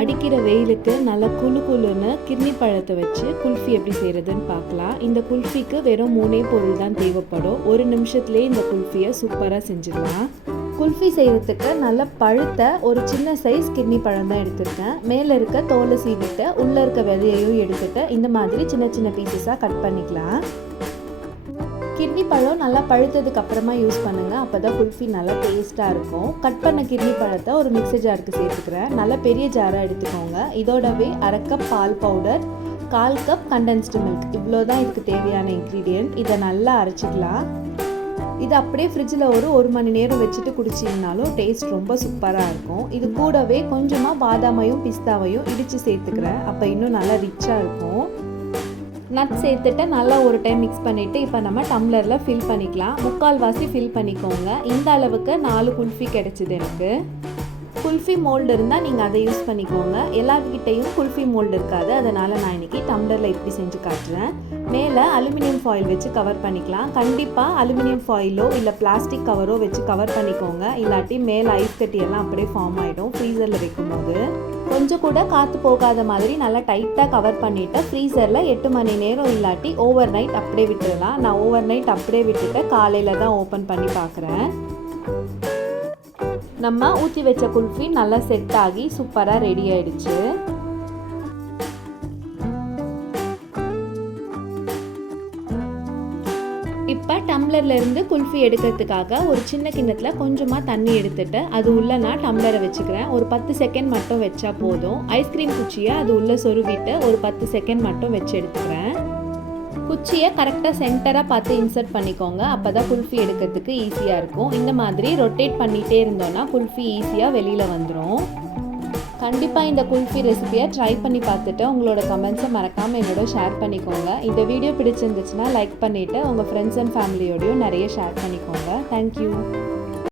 அடிக்கிற வெயிலுக்கு நல்லா குளு குளுன்னு கிர்னி பழத்தை வச்சு குல்ஃபி எப்படி செய்கிறதுன்னு பார்க்கலாம். இந்த குல்ஃபிக்கு வெறும் 3 பொருள் தான் தேவைப்படும். 1 நிமிஷத்துலேயே இந்த குல்ஃபியை சூப்பராக செஞ்சிடலாம். குல்ஃபி செய்கிறதுக்கு நல்ல பழுத்த ஒரு சின்ன சைஸ் கிர்னி பழம் தான் எடுத்துருக்கேன். மேலே இருக்க தோலை சீவிட்டு உள்ளே இருக்க விதையையும் எடுத்துட்டு இந்த மாதிரி சின்ன சின்ன பீசஸாக கட் பண்ணிக்கலாம். கிர்னி பழம் நல்லா பழுத்ததுக்கு அப்புறமா யூஸ் பண்ணுங்கள். அப்போ தான் குல்ஃபி நல்லா டேஸ்ட்டாக இருக்கும். கட் பண்ண கிர்னி பழத்தை ஒரு மிக்ஸர் ஜாருக்கு சேர்த்துக்கிறேன். நல்லா பெரிய ஜாராக எடுத்துக்கோங்க. இதோடவே 1/2 கப் பால் பவுடர், 1/4 கப் கண்டென்ஸ்டு மில்க், இவ்வளோ தான் இதுக்கு தேவையான இன்க்ரீடியன்ட். இதை நல்லா அரைச்சிக்கலாம். இது அப்படியே ஃப்ரிட்ஜில் ஒரு 1 மணி நேரம் வச்சுட்டு குடிச்சிங்கனாலும் டேஸ்ட் ரொம்ப சூப்பராக இருக்கும். இது கூடவே கொஞ்சமாக பாதாமையும் பிஸ்தாவையும் இடித்து சேர்த்துக்கிறேன். அப்போ இன்னும் நல்லா ரிச்சாக இருக்கும். நட் சேர்த்துட்டு நல்லா ஒரு டைம் மிக்ஸ் பண்ணிவிட்டு இப்போ நம்ம டம்ளரில் ஃபில் பண்ணிக்கலாம். 3/4 வாசி ஃபில் பண்ணிக்கோங்க. இந்த அளவுக்கு 4 குல்ஃபி கிடச்சிது எனக்கு. குல்ஃபி மோல்டு இருந்தால் நீங்கள் அதை யூஸ் பண்ணிக்கோங்க. எல்லாத்துக்கிட்டையும் குல்ஃபி மோல்டு இருக்காது. அதனால் நான் இன்றைக்கி டம்ளரில் இப்படி செஞ்சு காட்டுறேன். மேலே அலுமினியம் ஃபாயில் வச்சு கவர் பண்ணிக்கலாம். கண்டிப்பாக அலுமினியம் ஃபாயிலோ இல்லை பிளாஸ்டிக் கவரோ வச்சு கவர் பண்ணிக்கோங்க. இல்லாட்டி மேலே ஐஸ் கட்டியெல்லாம் அப்படியே ஃபார்ம் ஆகிடும் ஃப்ரீசரில் வைக்கும்போது. கொஞ்சம் கூட காற்று போகாத மாதிரி நல்லா டைட்டாக கவர் பண்ணிவிட்டு ஃப்ரீசரில் 8 மணி நேரம் இல்லாட்டி ஓவர் நைட் அப்படியே விட்டுடலாம். நான் ஓவர் நைட் அப்படியே விட்டுட்டு காலையில் தான் ஓப்பன் பண்ணி பார்க்குறேன். நம்ம ஊற்றி வச்ச குல்ஃபி நல்லா செட் ஆகி சூப்பராக ரெடி ஆயிடுச்சு. இப்போ டம்ளர்லேருந்து குல்ஃபி எடுக்கிறதுக்காக ஒரு சின்ன கிண்ணத்தில் கொஞ்சமாக தண்ணி எடுத்துட்டு அது உள்ளே நான் டம்ளரை வச்சுக்கிறேன். ஒரு 10 செகண்ட் மட்டும் வச்சா போதும். ஐஸ்கிரீம் குச்சியை அது உள்ளே சொருவிட்டு ஒரு 10 செகண்ட் மட்டும் வச்சு எடுத்துக்கிறேன். குச்சியை கரெக்டாக சென்டராக பார்த்து இன்சர்ட் பண்ணிக்கோங்க. அப்போ தான் குல்ஃபி எடுக்கிறதுக்கு ஈஸியாக இருக்கும். இந்த மாதிரி ரொட்டேட் பண்ணிகிட்டே இருந்தோன்னா குல்ஃபி ஈஸியாக வெளியில் வந்துடும். கண்டிப்பாக இந்த குல்ஃபி ரெசிபியை ட்ரை பண்ணி பார்த்துட்டு உங்களோட கமெண்ட்ஸை மறக்காமல் என்னோட ஷேர் பண்ணிக்கோங்க. இந்த வீடியோ பிடிச்சிருந்துச்சுன்னா லைக் பண்ணிவிட்டு உங்கள் ஃப்ரெண்ட்ஸ் அண்ட் ஃபேமிலியோடையும் நிறைய ஷேர் பண்ணிக்கோங்க. தேங்க்யூ.